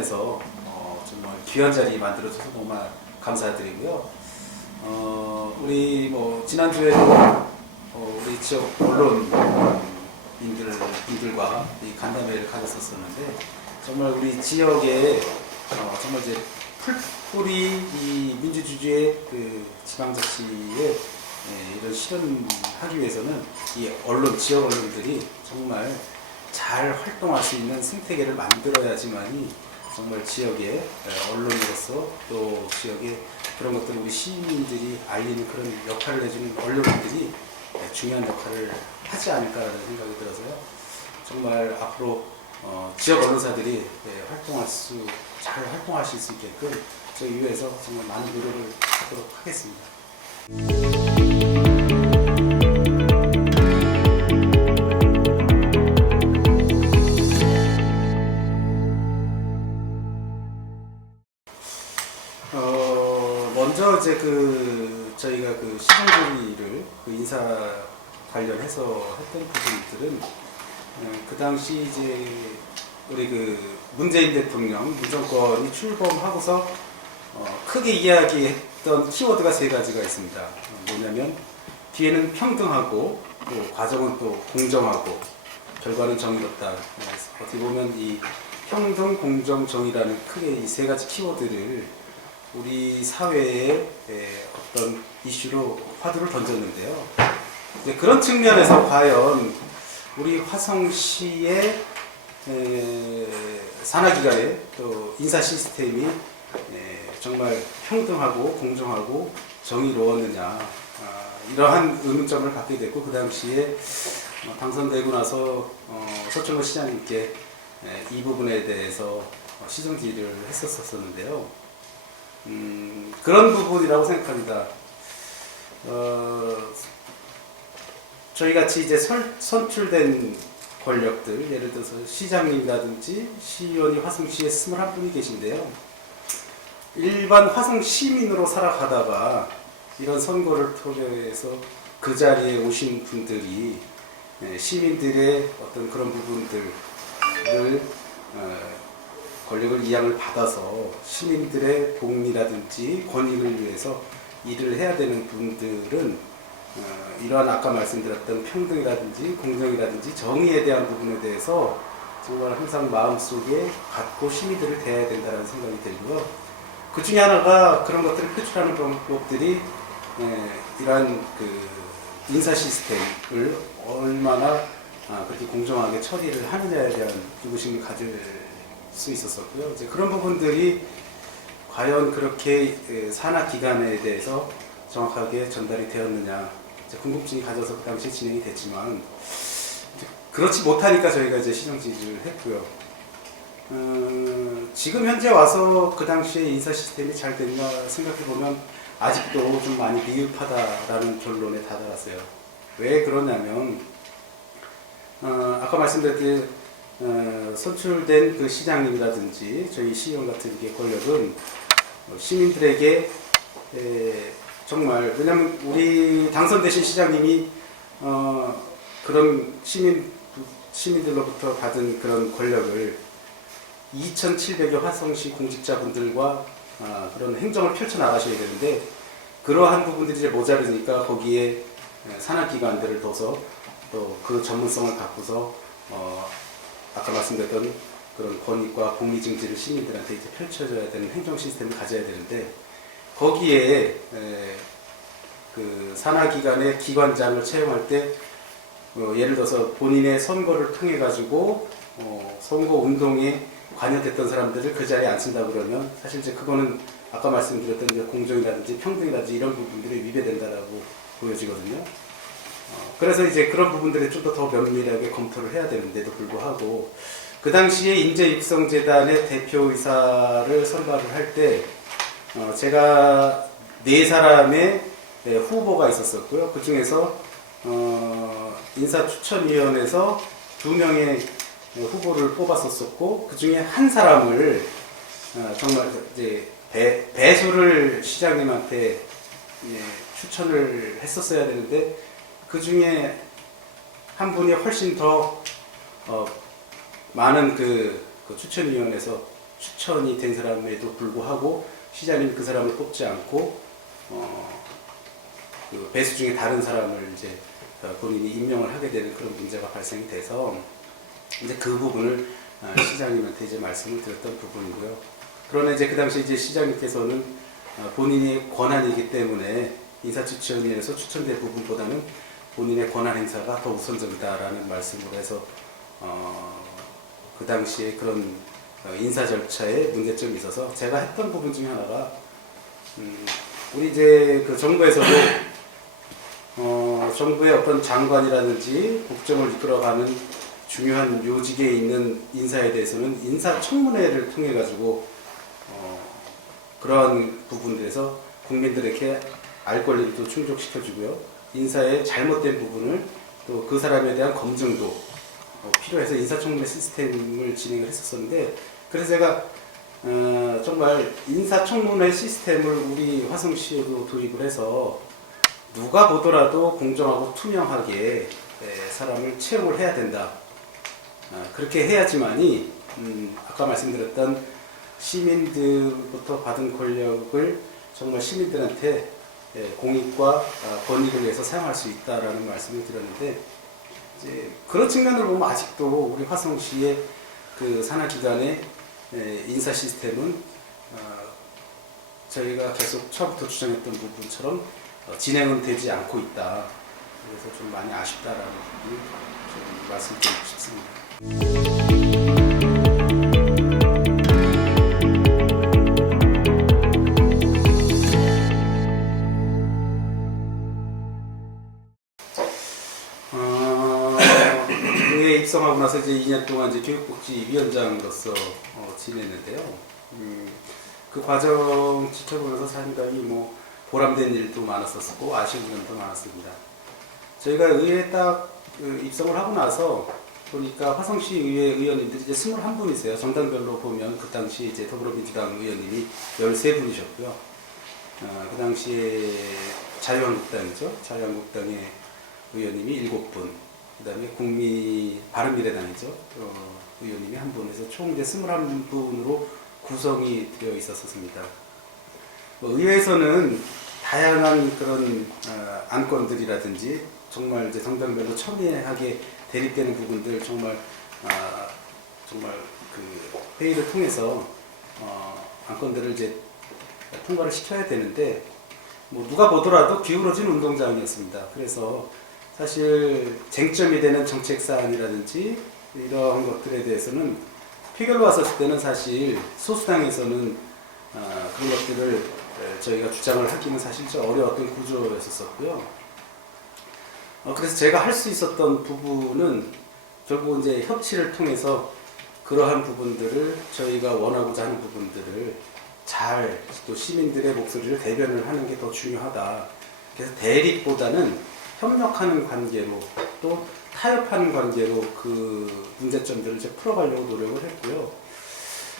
시간에서 정말 귀한 자리 만들어줘서 정말 감사드리고요. 우리 지난주에도 우리 지역 언론인들과 이 간담회를 가졌었는데 정말 우리 지역에 정말 이제 풀뿌리 이 민주주의의 그 지방자치에 이런 실현하기 위해서는 이 지역 언론들이 정말 잘 활동할 수 있는 생태계를 만들어야지만이 정말 지역의 언론으로서 또 지역의 그런 것들을 우리 시민들이 알리는 그런 역할을 해주는 언론들이 중요한 역할을 하지 않을까라는 생각이 들어서요. 정말 앞으로 지역 언론사들이 잘 활동하실 수 있게끔 저희 위에서 정말 많은 노력을 하도록 하겠습니다. 먼저 이제 저희가 시정조리를 인사 관련해서 했던 부분들은 그 당시 이제 우리 문재인 대통령 문정권이 출범하고서 크게 이야기했던 키워드가 세 가지가 있습니다. 뭐냐면 뒤에는 평등하고 또 과정은 또 공정하고 결과는 정의롭다. 어떻게 보면 이 평등, 공정, 정의라는 크게 이 세 가지 키워드를 우리 사회의 어떤 이슈로 화두를 던졌는데요. 이제 그런 측면에서 과연 우리 화성시의 산하기관의 또 인사 시스템이 정말 평등하고 공정하고 정의로웠느냐, 이러한 의문점을 갖게 됐고, 그 당시에 당선되고 나서 서철로 시장님께 이 부분에 대해서 시정질의를 했었었는데요. 그런 부분이라고 생각합니다. 저희 같이 이제 선출된 권력들, 예를 들어서 시장님이라든지 시의원이 화성시에 21분이 계신데요. 일반 화성 시민으로 살아가다가 이런 선거를 통해서 그 자리에 오신 분들이 시민들의 어떤 그런 부분들을 권력을 이양을 받아서 시민들의 복리라든지 권익을 위해서 일을 해야 되는 분들은 이러한 아까 말씀드렸던 평등이라든지 공정이라든지 정의에 대한 부분에 대해서 정말 항상 마음속에 갖고 시민들을 대해야 된다는 생각이 들고요. 그 중에 하나가 그런 것들을 표출하는 방법들이 이러한 인사 시스템을 얼마나 그렇게 공정하게 처리를 하느냐에 대한 의구심을 가질 수 있었었고요. 이제 그런 부분들이 과연 그렇게 산하기관에 대해서 정확하게 전달이 되었느냐, 이제 궁금증이 가져서 그 당시에 진행이 됐지만 그렇지 못하니까 저희가 이제 시정질의를 했고요. 지금 현재 와서 그 당시에 인사 시스템이 잘 됐나 생각해 보면 아직도 좀 많이 미흡하다라는 결론에 다다랐어요. 왜 그러냐면 아까 말씀드렸듯이 선출된 그 시장님이라든지 저희 시의원 같은 게 권력은 시민들에게 정말, 왜냐면 우리 당선되신 시장님이 그런 시민들로부터 받은 그런 권력을 2,700여 화성시 공직자분들과 그런 행정을 펼쳐나가셔야 되는데, 그러한 부분들이 이제 모자르니까 거기에 산하기관들을 둬서 또 그 전문성을 갖고서 아까 말씀드렸던 그런 권익과 공리증지를 시민들한테 이제 펼쳐줘야 되는 행정 시스템을 가져야 되는데, 거기에 그 산하기관의 기관장을 채용할 때 예를 들어서 본인의 선거를 통해 가지고 선거 운동에 관여됐던 사람들을 그 자리에 앉힌다 그러면 사실 이제 그거는 아까 말씀드렸던 이제 공정이라든지 평등이라든지 이런 부분들이 위배된다라고 보여지거든요. 그래서 이제 그런 부분들을 좀 더 면밀하게 검토를 해야 되는데도 불구하고 그 당시에 인재육성재단의 대표이사를 선발을 할 때 제가 4사람의 후보가 있었었고요. 그 중에서 인사추천위원회에서 2명의 후보를 뽑았었었고, 그 중에 한 사람을 정말 이제 배수를 시장님한테 추천을 했었어야 되는데, 그 중에 한 분이 훨씬 더 많은 그 추천위원회에서 추천이 된 사람에도 불구하고 시장님이 그 사람을 뽑지 않고 그 배수 중에 다른 사람을 이제 본인이 임명을 하게 되는 그런 문제가 발생이 돼서 이제 그 부분을 시장님한테 이제 말씀을 드렸던 부분이고요. 그러나 이제 그 당시 이제 시장님께서는 본인의 권한이기 때문에 인사추천위에서 추천된 부분보다는 본인의 권한 행사가 더 우선적이다라는 말씀을 해서 그 당시에 그런 인사 절차에 문제점이 있어서 제가 했던 부분 중에 하나가 우리 이제 그 정부에서도 정부의 어떤 장관이라든지 국정을 이끌어가는 중요한 요직에 있는 인사에 대해서는 인사청문회를 통해 가지고 그러한 부분들에서 국민들에게 알 권리도 충족시켜주고요. 인사의 잘못된 부분을 또 그 사람에 대한 검증도 필요해서 인사청문회 시스템을 진행을 했었었는데, 그래서 제가 정말 인사청문회 시스템을 우리 화성시에도 도입을 해서 누가 보더라도 공정하고 투명하게 사람을 채용을 해야 된다. 그렇게 해야지만이 아까 말씀드렸던 시민들부터 받은 권력을 정말 시민들한테 공익과 권익을 위해서 사용할 수 있다라는 말씀을 드렸는데, 이제 그런 측면으로 보면 아직도 우리 화성시의 그 산하기관의 인사 시스템은 저희가 계속 처음부터 주장했던 부분처럼 진행은 되지 않고 있다. 그래서 좀 많이 아쉽다라는 부분을 좀 말씀드리고 싶습니다. 의회에 입성하고 나서 이제 2년 동안 이제 교육복지위원장으로서 지냈는데요. 그 과정 지켜보면서 상당히 뭐 보람된 일도 많았었고 아쉬운 점도 많았습니다. 저희가 의회에 딱 입성을 하고 나서 보니까 화성시 의회 의원님들이 이제 21분이세요. 정당별로 보면 그 당시 이제 더불어민주당 의원님이 13분이셨고요. 그 당시에 자유한국당이죠. 자유한국당의 의원님이 7분, 그 다음에 바른미래당이죠. 의원님이 1분에서 총 이제 21분으로 구성이 되어 있었습니다. 의회에서는 다양한 그런 안건들이라든지 정말 이제 정당별로 첨예하게 대립되는 부분들 정말 그 회의를 통해서 안건들을 이제 통과를 시켜야 되는데 뭐 누가 보더라도 기울어진 운동장이었습니다. 그래서 사실 쟁점이 되는 정책 사안이라든지 이러한 것들에 대해서는 표결로 왔었을 때는 사실 소수당에서는 그런 것들을 저희가 주장을 하기는 사실 좀 어려웠던 구조였었고요. 그래서 제가 할 수 있었던 부분은 결국 이제 협치를 통해서 그러한 부분들을 저희가 원하고자 하는 부분들을 잘 또 시민들의 목소리를 대변을 하는 게 더 중요하다. 그래서 대립보다는 협력하는 관계로 또 타협하는 관계로 그 문제점들을 이제 풀어가려고 노력을 했고요.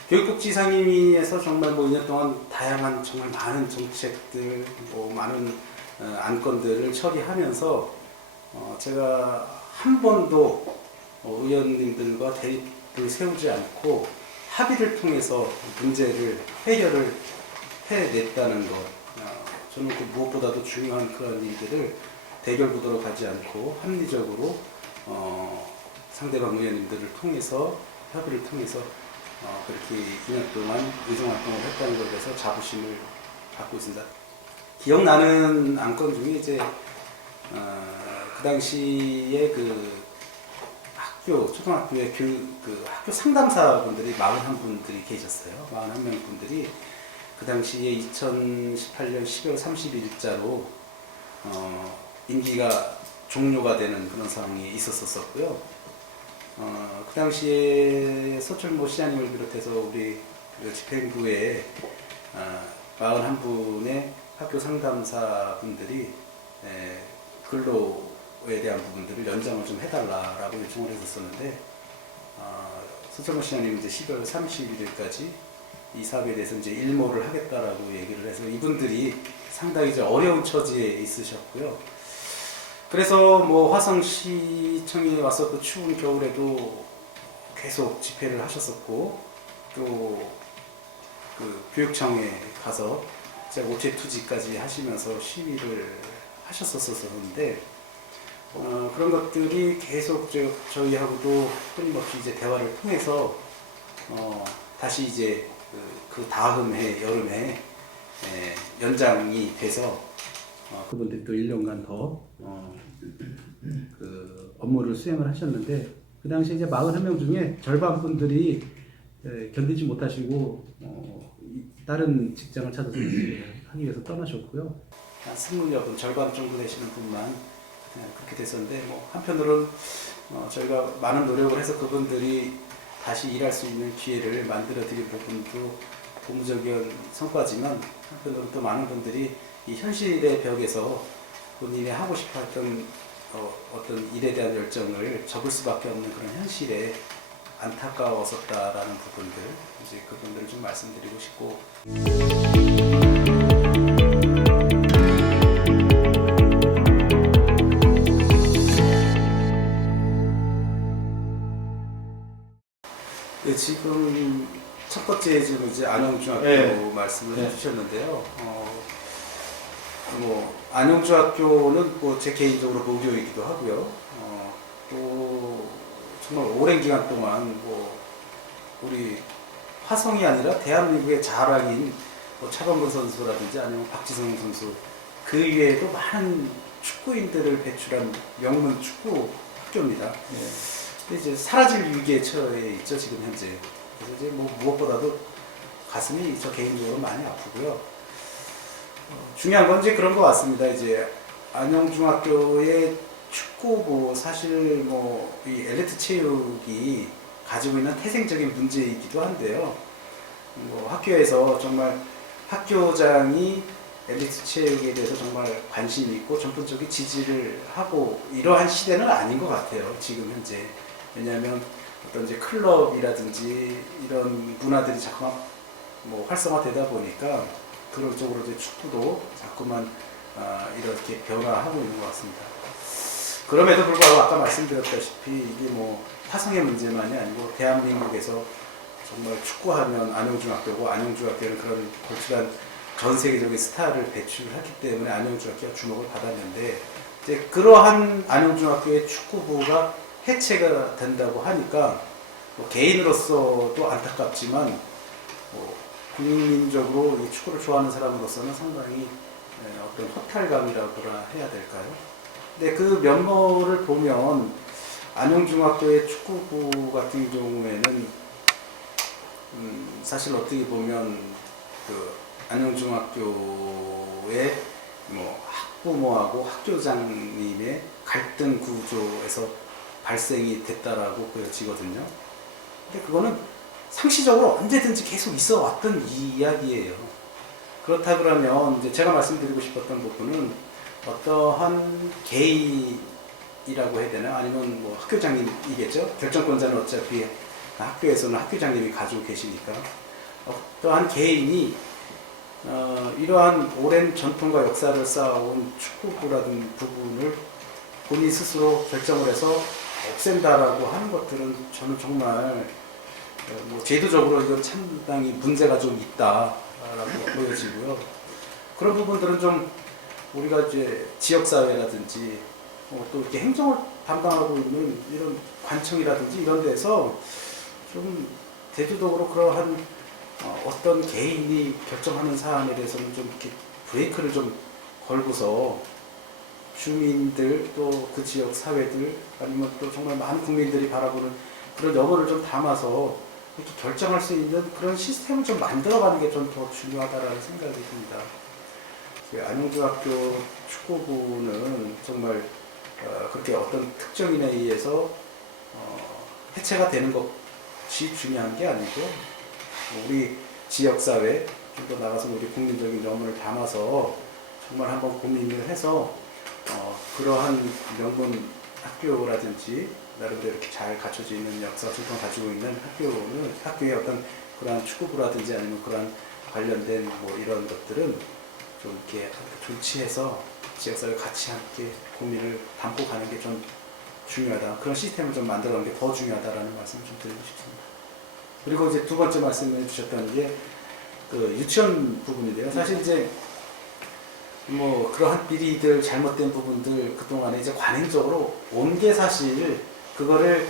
교육복지 상임위에서 정말 뭐 2년 동안 다양한 정말 많은 정책들, 뭐 많은 안건들을 처리하면서 제가 한 번도 의원님들과 대립을 세우지 않고 합의를 통해서 문제를 해결을 해냈다는 것, 저는 그 무엇보다도 중요한 그런 일들을 대결 구도로 가지 않고 합리적으로 상대방 의원님들을 통해서 협의를 통해서 그렇게 2년 동안 의정활동을 했다는 것에 대해서 자부심을 갖고 있습니다. 기억나는 안건 중에 이제 그 당시에 그 초등학교의 그 학교 상담사분들이 41분들이 계셨어요. 41명 분들이 그 당시에 2018년 12월 30일자로 임기가 종료가 되는 그런 상황이 있었었고요. 그 당시에 서철모 시장님을 비롯해서 우리 집행부에 41분의 학교 상담사 분들이 근로에 대한 부분들을 연장을 좀 해달라라고 요청을 했었는데 서철모 시장님 이제 12월 31일까지 이 사업에 대해서 이제 일모를 하겠다라고 얘기를 해서 이분들이 상당히 이제 어려운 처지에 있으셨고요. 그래서 뭐 화성시청에 와서 그 추운 겨울에도 계속 집회를 하셨었고 또 그 교육청에 가서 제가 오체 투지까지 하시면서 시위를 하셨었었는데 그런 것들이 계속 저희하고도 끊임없이 이제 대화를 통해서 다시 이제 그 다음 해 여름에 연장이 돼서 그분들이 또 1년간 더 그 업무를 수행을 하셨는데 그 당시 이제 41명 중에 절반 분들이 견디지 못하시고 다른 직장을 찾아서 하기 위해서 떠나셨고요. 한 20여 분, 절반 정도 되시는 분만 그렇게 됐었는데 한편으로는 저희가 많은 노력을 해서 그분들이 다시 일할 수 있는 기회를 만들어 드린 부분도 고무적인 성과지만 한편으로는 또 많은 분들이 이 현실의 벽에서 본인이 하고 싶어 했던 어떤 일에 대한 열정을 접을 수밖에 없는 그런 현실에 안타까웠었다라는 부분들, 이제 그분들을 좀 말씀드리고 싶고. 네, 지금 첫 번째 지금 이제 안영중학교 말씀을 해주셨는데요. 안영중학교는 제 개인적으로 모교이기도 하고요. 또 정말 오랜 기간 동안 우리 화성이 아니라 대한민국의 자랑인 차범근 선수라든지 아니면 박지성 선수 그 이외에도 많은 축구인들을 배출한 명문 축구 학교입니다. 근데 이제 사라질 위기에 처해 있죠 지금 현재. 그래서 이제 무엇보다도 가슴이 저 개인적으로 많이 아프고요. 중요한 건 이제 그런 것 같습니다. 이제 안영중학교의 축구부 사실 이 엘리트 체육이 가지고 있는 태생적인 문제이기도 한데요. 학교에서 정말 학교장이 엘리트 체육에 대해서 정말 관심이 있고 전폭적인 지지를 하고 이러한 시대는 아닌 것 같아요. 지금 현재. 왜냐하면 어떤 이제 클럽이라든지 이런 문화들이 자꾸만 활성화되다 보니까 그런 쪽으로 이제 축구도 자꾸만 이렇게 변화하고 있는 것 같습니다. 그럼에도 불구하고 아까 말씀드렸다시피 이게 화성의 문제만이 아니고 대한민국에서 정말 축구하면 안영중학교고 안영중학교는 그런 고출한 전 세계적인 스타를 배출했기 때문에 안영중학교가 주목을 받았는데 이제 그러한 안영중학교의 축구부가 해체가 된다고 하니까 개인으로서도 안타깝지만 국민적으로 이 축구를 좋아하는 사람으로서는 상당히 어떤 허탈감이라고나 해야 될까요? 근데 그 면모를 보면 안영중학교의 축구부 같은 경우에는 사실 어떻게 보면 그 안영중학교의 학부모하고 학교장님의 갈등 구조에서 발생이 됐다라고 보여지거든요. 근데 그거는 상시적으로 언제든지 계속 있어 왔던 이야기예요. 그렇다 그러면 이제 제가 말씀드리고 싶었던 부분은 어떠한 개인이라고 해야 되나 아니면 학교장님이겠죠. 결정권자는 어차피 학교에서는 학교장님이 가지고 계시니까 어떠한 개인이 이러한 오랜 전통과 역사를 쌓아온 축구부라든 부분을 본인 스스로 결정을 해서 없앤다라고 하는 것들은 저는 정말 제도적으로 이건 상당히 문제가 좀 있다라고 보여지고요. 그런 부분들은 좀 우리가 이제 지역사회라든지 또 이렇게 행정을 담당하고 있는 이런 관청이라든지 이런 데서 좀 대조적으로 그러한 어떤 개인이 결정하는 사안에 대해서는 좀 이렇게 브레이크를 좀 걸고서 주민들 또 그 지역 사회들 아니면 또 정말 많은 국민들이 바라보는 그런 영혼을 좀 담아서 이렇게 결정할 수 있는 그런 시스템을 좀 만들어가는 게 좀 더 중요하다라는 생각이 듭니다. 안영중학교 축구부는 정말 그렇게 어떤 특정인에 의해서 해체가 되는 것이 중요한 게 아니고 우리 지역사회 좀 더 나가서 우리 국민적인 영혼을 담아서 정말 한번 고민을 해서 그러한 명문 학교라든지 나름대로 이렇게 잘 갖춰져 있는 역사 전통을 가지고 있는 학교의 어떤 그러한 축구부라든지 아니면 그러한 관련된 이런 것들은 좀 이렇게 조치해서 지역사회 같이 함께 고민을 담고 가는 게 좀 중요하다. 그런 시스템을 좀 만들어가는 게 더 중요하다라는 말씀을 좀 드리고 싶습니다. 그리고 이제 두 번째 말씀해 주셨던 게 그 유치원 부분인데요. 사실 이제 뭐 그러한 비리들 잘못된 부분들 그동안에 이제 관행적으로 온 게 사실 그거를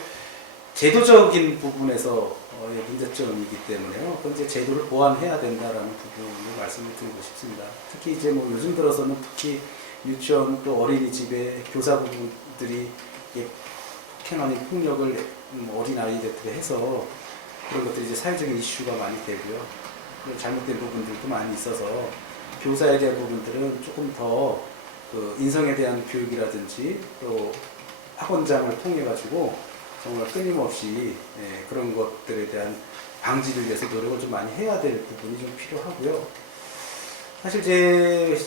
제도적인 부분에서 문제점이기 때문에요. 그건 이제 제도를 보완해야 된다라는 부분을 말씀을 드리고 싶습니다. 특히 이제 뭐 요즘 들어서는 특히 유치원 또 어린이집의 교사분들이 폭행 아닌 폭력을 어린 아이들한테 해서 그런 것들이 이제 사회적인 이슈가 많이 되고요. 잘못된 부분들도 많이 있어서 교사에 대한 부분들은 조금 더 그 인성에 대한 교육이라든지 또 학원장을 통해 가지고 정말 끊임없이 그런 것들에 대한 방지를 위해서 노력을 좀 많이 해야 될 부분이 좀 필요하고요. 사실 제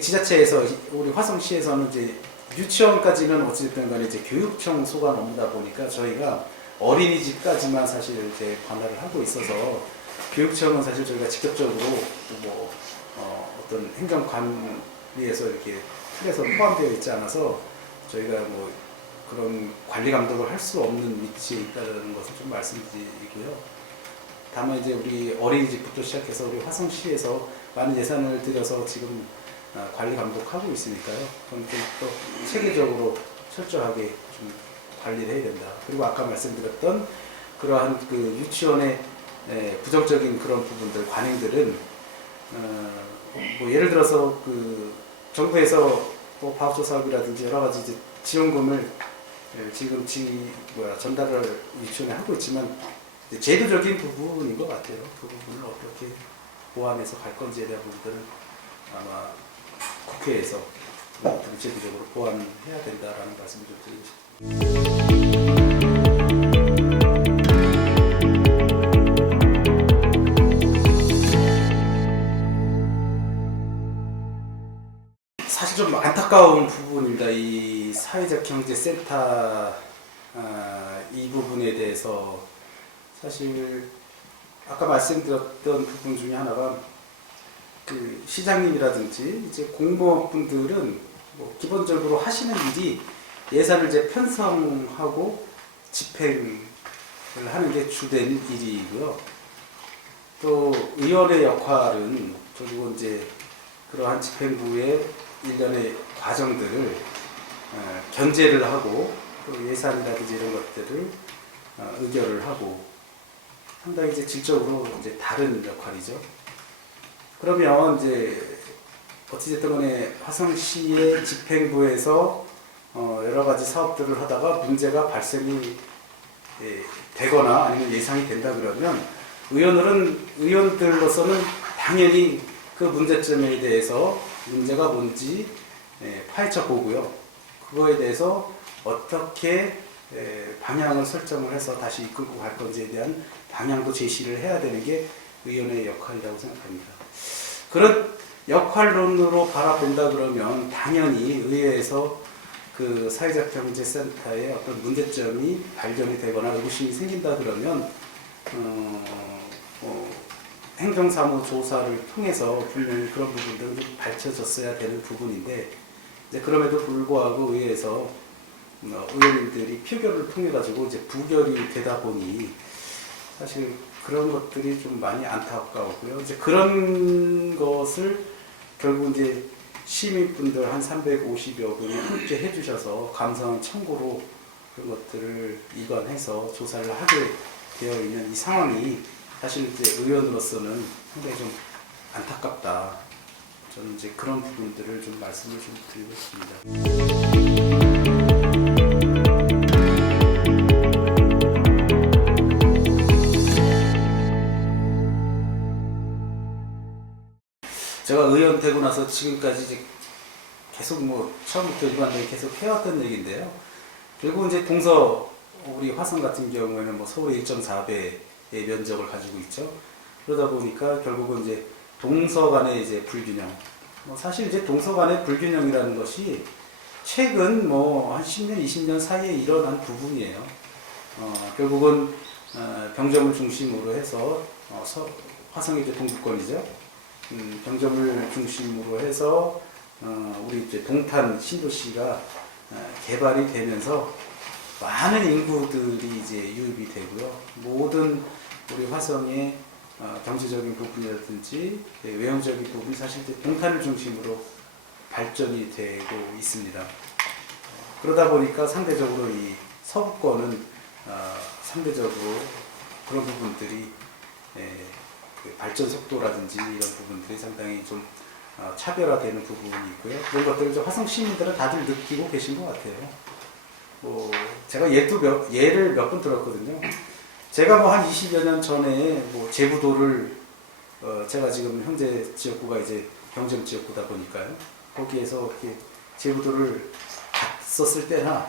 지자체에서 우리 화성시에서는 이제 유치원까지는 어쨌든 간에 이제 교육청 소관 업무다 보니까 저희가 어린이집까지만 사실 이제 관할을 하고 있어서 교육청은 사실 저희가 직접적으로 뭐 어떤 행정관리에서 이렇게 틀에서 포함되어 있지 않아서 저희가 뭐 그런 관리 감독을 할 수 없는 위치에 있다는 것을 좀 말씀드리고요. 다만 이제 우리 어린이집부터 시작해서 우리 화성시에서 많은 예산을 들여서 지금 관리 감독하고 있으니까요. 그건 또 체계적으로 철저하게 좀 관리를 해야 된다. 그리고 아까 말씀드렸던 그러한 그 유치원의 부정적인 그런 부분들, 관행들은 뭐 예를 들어서 그 정부에서 뭐 바우처 사업이라든지 여러 가지 이제 지원금을 지금 전달을 유치원에 하고 있지만 제도적인 부분인 것 같아요. 그 부분을 어떻게 보완해서 갈 건지에 대한 부분들은 아마 국회에서 제도적으로 보완해야 된다라는 말씀을 좀 드리고 싶습니다. 사실 좀 안타까운 부분입니다. 이 사회적 경제센터 이 부분에 대해서 사실 아까 말씀드렸던 부분 중에 하나가 그 시장님이라든지 이제 공무원분들은 뭐 기본적으로 하시는 일이 예산을 이제 편성하고 집행을 하는 게 주된 일이고요. 또 의원의 역할은 그리고 이제 그러한 집행부의 일련의 과정들을 견제를 하고 또 예산이라든지 이런 것들을 의결을 하고 상당히 이제 질적으로 이제 다른 역할이죠. 그러면 이제 어찌됐든 간에 화성시의 집행부에서 여러 가지 사업들을 하다가 문제가 발생이 되거나 아니면 예상이 된다 그러면 의원들로서는 당연히 그 문제점에 대해서 문제가 뭔지 파헤쳐 보고요. 그거에 대해서 어떻게 방향을 설정을 해서 다시 이끌고 갈 건지에 대한 방향도 제시를 해야 되는 게 의원의 역할이라고 생각합니다. 그런 역할론으로 바라본다 그러면 당연히 의회에서 그 사회적 경제센터의 어떤 문제점이 발견이 되거나 의구심이 생긴다 그러면 행정사무조사를 통해서 분명히 그런 부분들은 좀 밝혀졌어야 되는 부분인데 이제 그럼에도 불구하고 의회에서 의원님들이 표결을 통해 가지고 이제 부결이 되다 보니 사실 그런 것들이 좀 많이 안타까웠고요. 이제 그런 것을 결국 이제 시민분들 한 350여 분이 함께 해주셔서 감사원 청구로 그런 것들을 이관해서 조사를 하게 되어 있는 이 상황이 사실 이제 의원으로서는 상당히 좀 안타깝다. 저는 이제 그런 부분들을 좀 말씀을 좀 드리고 있습니다. 제가 의원 되고 나서 지금까지 이제 계속 뭐 처음부터 일반적으로 계속 해왔던 얘기인데요. 결국 이제 우리 화성 같은 경우에는 뭐 서울의 1.4배의 면적을 가지고 있죠. 그러다 보니까 결국은 이제 동서 간의 이제 불균형. 사실 이제 동서 간의 불균형이라는 것이 최근 뭐 한 10년, 20년 사이에 일어난 부분이에요. 결국은 병점을 중심으로 해서 화성이 이제 동부권이죠. 병점을 중심으로 해서 우리 이제 동탄 신도시가 개발이 되면서 많은 인구들이 이제 유입이 되고요. 모든 우리 화성의 경제적인 부분이라든지 외형적인 부분이 사실 이제 동탄을 중심으로 발전이 되고 있습니다. 그러다 보니까 상대적으로 이 서구권은 상대적으로 그런 부분들이 그 발전 속도라든지 이런 부분들이 상당히 좀 차별화되는 부분이 있고요. 그런 것들을 화성 시민들은 다들 느끼고 계신 것 같아요. 뭐 제가 예를 몇 번 들었거든요. 제가 뭐 한 20여 년 전에 뭐 제부도를 제가 지금 현재 지역구가 이제 경정 지역구다 보니까요. 거기에서 이렇게 제부도를 갔었을 때나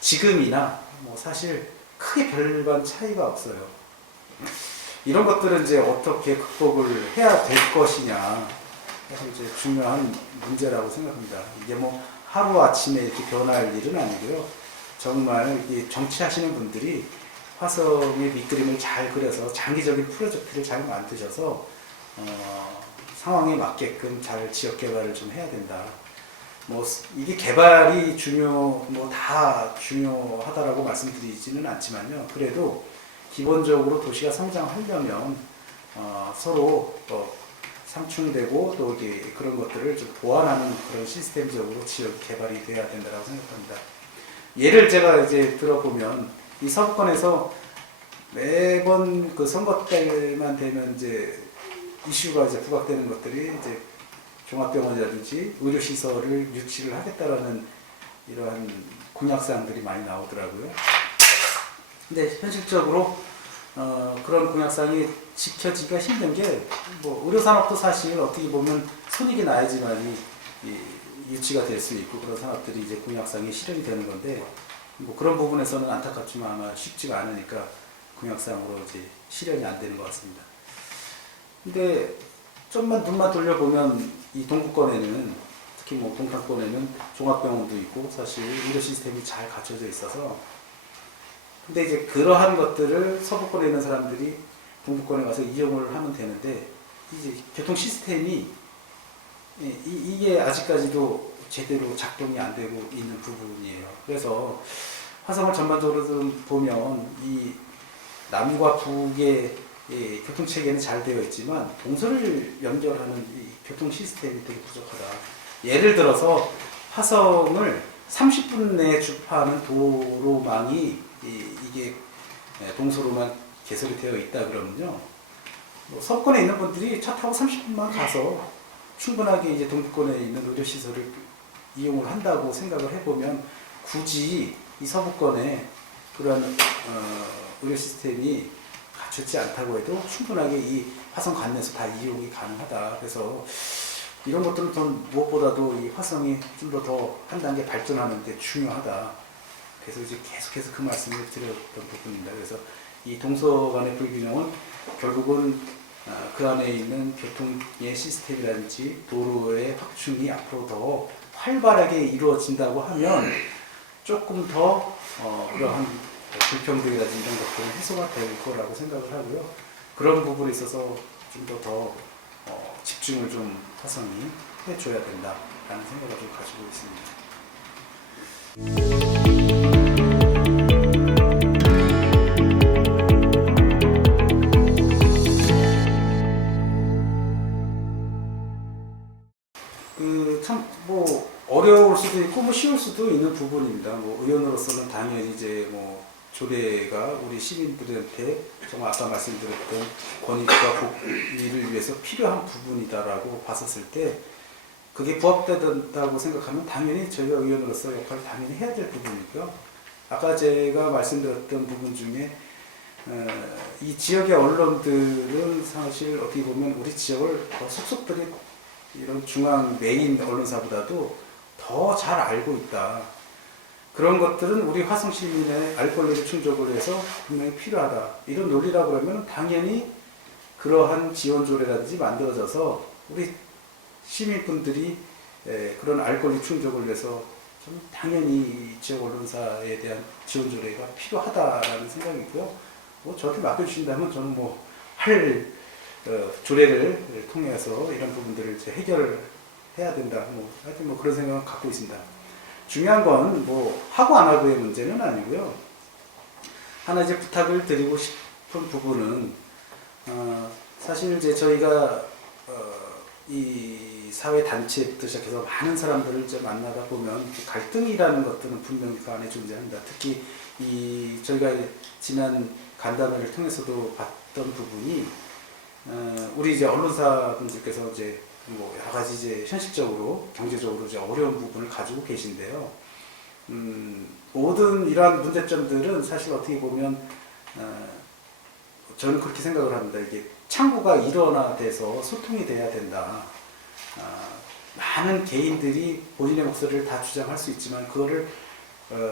지금이나 뭐 사실 크게 별반 차이가 없어요. 이런 것들은 이제 어떻게 극복을 해야 될 것이냐, 사실 이제 중요한 문제라고 생각합니다. 이게 뭐 하루 아침에 이렇게 변할 일은 아니고요. 정말 이 정치하시는 분들이 화성의 밑그림을 잘 그려서 장기적인 프로젝트를 잘 만드셔서 상황에 맞게끔 잘 지역 개발을 좀 해야 된다. 뭐 이게 개발이 다 중요하다라고 말씀드리지는 않지만요. 그래도 기본적으로 도시가 성장하려면 서로 상충되고 또 이게 그런 것들을 좀 보완하는 그런 시스템적으로 지역 개발이 돼야 된다고 생각합니다. 예를 제가 이제 들어보면 이 서구권에서 매번 그 선거 때만 되면 이제 이슈가 이제 부각되는 것들이 이제 종합병원이라든지 의료시설을 유치를 하겠다라는 이러한 공약사항들이 많이 나오더라고요. 근데 현실적으로 그런 공약사항이 지켜지기가 힘든 게 뭐 의료산업도 사실 어떻게 보면 손익이 나야지만이 유치가 될 수 있고 그런 산업들이 이제 공약사항이 실현이 되는 건데 뭐 그런 부분에서는 안타깝지만 아마 쉽지가 않으니까 공약사항으로 이제 실현이 안 되는 것 같습니다. 근데 좀만 눈만 돌려보면 이 동부권에는 특히 뭐 동탄권에는 종합병원도 있고 사실 의료 시스템이 잘 갖춰져 있어서 근데 이제 그러한 것들을 서부권에 있는 사람들이 동부권에 가서 이용을 하면 되는데 이제 교통 시스템이 이게 아직까지도 제대로 작동이 안 되고 있는 부분이에요. 그래서 화성을 전반적으로 좀 보면 이 남과 북의 교통 체계는 잘 되어 있지만 동서를 연결하는 이 교통 시스템이 되게 부족하다. 예를 들어서 화성을 30분 내에 주파하는 도로망이 이게 동서로만 개설이 되어 있다 그러면요. 뭐 서부권에 있는 분들이 차 타고 30분만 가서 충분하게 이제 동부권에 있는 의료시설을 이용을 한다고 생각을 해보면 굳이 이 서부권에 그런 의료 시스템이 갖추지 않다고 해도 충분하게 이 화성 관내에서 다 이용이 가능하다. 그래서 이런 것들은 전 무엇보다도 이 화성이 좀 더 한 단계 발전하는 데 중요하다. 그래서 이제 계속해서 그 말씀을 드렸던 부분입니다. 그래서 이 동서 간의 불균형은 결국은 그 안에 있는 교통의 시스템이라든지 도로의 확충이 앞으로 더 활발하게 이루어진다고 하면 조금 더 그러한 불평등이라든지 이런 것들은 해소가 될 거라고 생각을 하고요. 그런 부분에 있어서 좀 더 집중을 좀 화성이 해줘야 된다라는 생각을 좀 가지고 있습니다. 참 뭐 어려울 수도 있고 뭐 쉬울 수도 있는 부분입니다. 뭐 의원으로서는 당연히 이제 뭐 조례가 우리 시민들한테 정말 아까 말씀드렸던 권익과 복리를 위해서 필요한 부분이다라고 봤었을 때 그게 부합된다고 생각하면 당연히 저희가 의원으로서 역할을 당연히 해야 될 부분이고요. 아까 제가 말씀드렸던 부분 중에 이 지역의 언론들은 사실 어떻게 보면 우리 지역을 더 속속들이 이런 중앙 메인 언론사보다도 더 잘 알고 있다. 그런 것들은 우리 화성 시민의 알 권리를 충족을 해서 분명히 필요하다. 이런 논리라고 그러면 당연히 그러한 지원 조례라든지 만들어져서 우리 시민분들이 그런 알 권리 충족을 위해서 좀 당연히 지역 언론사에 대한 지원 조례가 필요하다라는 생각이고요. 뭐 저한테 맡겨주신다면 저는 뭐 조례를 통해서 이런 부분들을 이제 해결해야 된다. 뭐 하여튼 뭐 그런 생각을 갖고 있습니다. 중요한 건 뭐 하고 안 하고의 문제는 아니고요. 하나 이제 부탁을 드리고 싶은 부분은 사실 이제 저희가 이 사회 단체부터 시작해서 많은 사람들을 이제 만나다 보면 갈등이라는 것들은 분명히 그 안에 존재합니다. 특히 이 저희가 지난 간담회를 통해서도 봤던 부분이 우리 이제 언론사분들께서 이제 뭐 여러 가지 이제 현실적으로 경제적으로 이제 어려운 부분을 가지고 계신데요. 모든 이러한 문제점들은 사실 어떻게 보면 저는 그렇게 생각을 합니다. 이게 창구가 일원화돼서 소통이 돼야 된다. 많은 개인들이 본인의 목소리를 다 주장할 수 있지만 그거를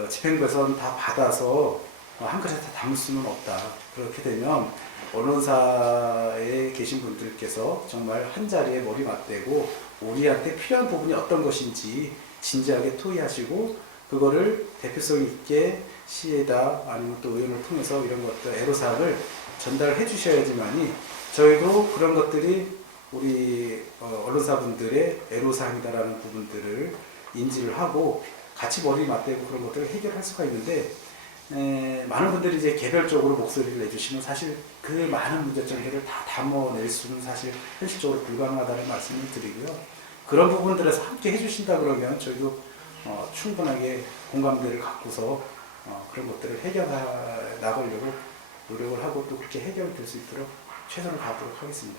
집행부에서는 다 받아서 한 그릇에 다 담을 수는 없다. 그렇게 되면 언론사에 계신 분들께서 정말 한 자리에 머리 맞대고 우리한테 필요한 부분이 어떤 것인지 진지하게 토의하시고 그거를 대표성 있게 시에다 아니면 또 의원을 통해서 이런 것들 애로사항을 전달해 주셔야지만이 저희도 그런 것들이 우리 언론사분들의 애로사항이다라는 부분들을 인지를 하고 같이 머리 맞대고 그런 것들을 해결할 수가 있는데 많은 분들이 이제 개별적으로 목소리를 내주시면 사실 그 많은 문제점들을 다 담아낼 수는 사실 현실적으로 불가능하다는 말씀을 드리고요. 그런 부분들에서 함께 해주신다 그러면 저희도 충분하게 공감대를 갖고서 그런 것들을 해결해 나가려고 노력을 하고 또 그렇게 해결될 수 있도록 최선을 다하도록 하겠습니다.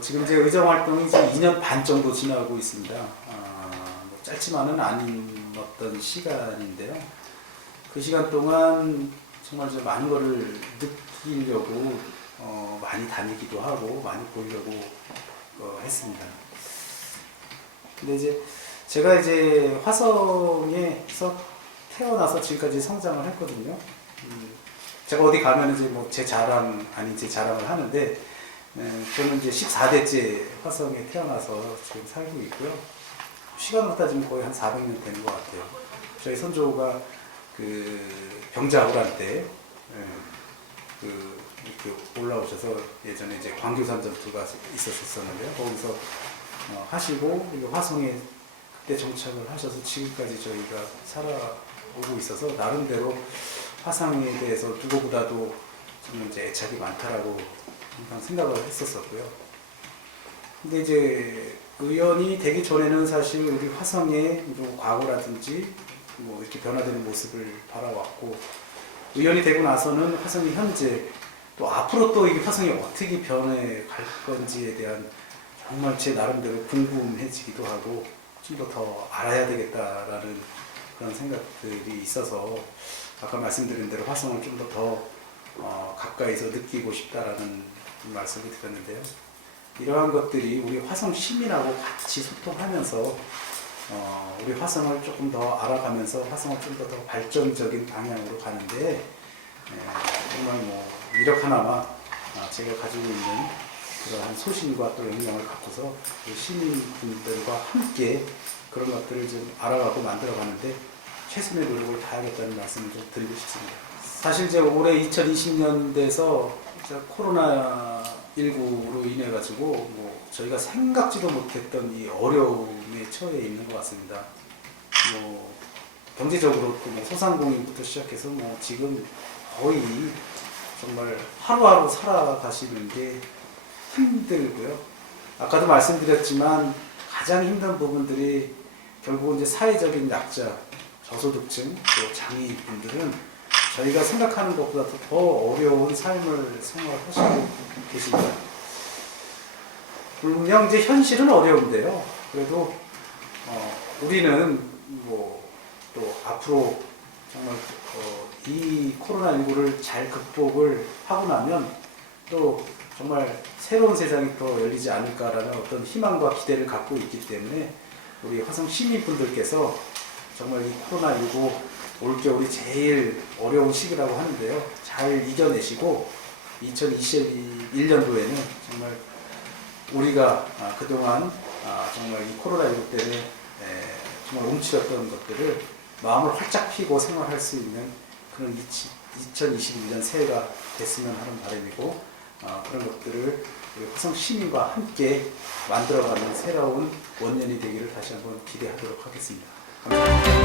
지금 제 의정 활동이 이제 2년 반 정도 지나고 있습니다. 뭐 짧지만은 않은 어떤 시간인데요. 그 시간 동안 정말 좀 많은 거를 느끼려고 많이 다니기도 하고 많이 보려고 했습니다. 근데 이제 제가 이제 화성에서 태어나서 지금까지 성장을 했거든요. 제가 어디 가면 이제 뭐 제 자랑 아닌 제 자랑을 하는데 저는 이제 14대째 화성에 태어나서 지금 살고 있고요. 시간으로 따지면 거의 한 400년 되는 것 같아요. 저희 선조가 그 병자호란 때 이렇게 올라오셔서 예전에 이제 광교산 전투가 있었었는데요. 거기서 하시고 화성에 그때 정착을 하셔서 지금까지 저희가 살아오고 있어서 나름대로 화성에 대해서 누구보다도 저는 이제 애착이 많다라고 항상 생각을 했었었고요. 근데 이제 의원이 되기 전에는 사실 우리 화성의 좀 과거라든지 뭐 이렇게 변화되는 모습을 바라왔고 의원이 되고 나서는 화성의 현재 또 앞으로 또 이 화성이 어떻게 변해 갈 건지에 대한 정말 제 나름대로 궁금해지기도 하고 좀 더 알아야 되겠다라는 그런 생각들이 있어서 아까 말씀드린 대로 화성을 좀 더 가까이서 느끼고 싶다라는 말씀을 드렸는데요. 이러한 것들이 우리 화성 시민하고 같이 소통하면서 우리 화성을 조금 더 알아가면서 화성을 좀 더 발전적인 방향으로 가는데 정말 뭐 이력 하나마 제가 가지고 있는 그러한 소신과 또 역량을 갖고서 시민분들과 함께 그런 것들을 좀 알아가고 만들어가는데 최선의 노력을 다하겠다는 말씀을 좀 드리고 싶습니다. 사실 이제 올해 2020년 돼서 코로나19로 인해 가지고 뭐 저희가 생각지도 못했던 이 어려움에 처해 있는 것 같습니다. 뭐 경제적으로 또 뭐 소상공인부터 시작해서 뭐 지금 거의 정말 하루하루 살아가시는 게 힘들고요. 아까도 말씀드렸지만 가장 힘든 부분들이 결국은 이제 사회적인 약자, 저소득층, 또 장애인분들은 저희가 생각하는 것보다 더 어려운 삶을 생활하시고 계십니다. 분명 이제 현실은 어려운데요. 그래도 우리는 뭐 또 앞으로 정말 이 코로나19를 잘 극복을 하고 나면 또 정말 새로운 세상이 또 열리지 않을까라는 어떤 희망과 기대를 갖고 있기 때문에 우리 화성 시민분들께서 정말 이 코로나19 올겨울이 제일 어려운 시기라고 하는데요. 잘 이겨내시고 2021년도에는 정말 우리가 그동안 정말 이 코로나19 때문에 정말 움츠렸던 것들을 마음을 활짝 피고 생활할 수 있는 그런 2021년 새해가 됐으면 하는 바람이고 그런 것들을 우리 화성 시민과 함께 만들어가는 새로운 원년이 되기를 다시 한번 기대하도록 하겠습니다. 감사합니다.